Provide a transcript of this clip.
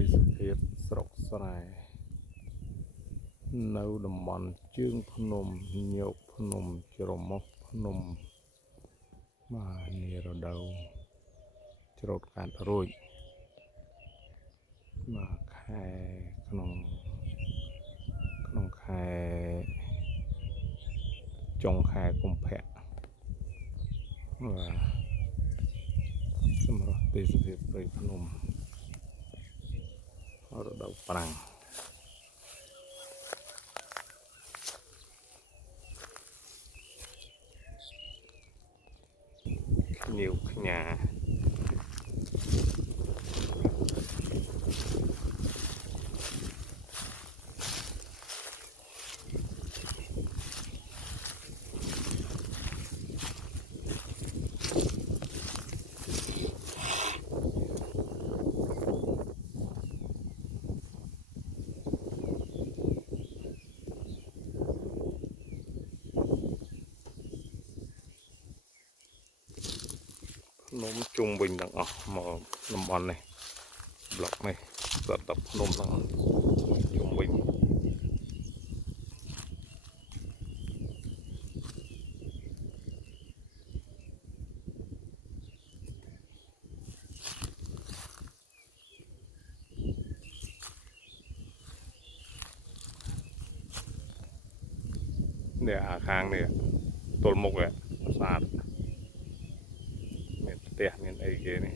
ទេសភាពស្រុកស្រែនៅតំបន់ជើងភ្នំញោកភ្នំច្រមុះភ្នំបាទនារដូវច្រូតកាត់រួចបាទខែក្នុងខែចុងខែកុម្ភៈបាទសម្រាប់ទេសភាពព្រៃភ្នំរដូវប្រាំងខ្ញៀវខ្ញាភ្នំជុំវិញទាំងអស់មកតំបន់នេះប្លុកនេះស្រាប់តែភ្នំទាំងអស់ជុំវិញនេះអាខាងនេះទល់មុខស្អាតមានផ្ទះមានអីគេនេះ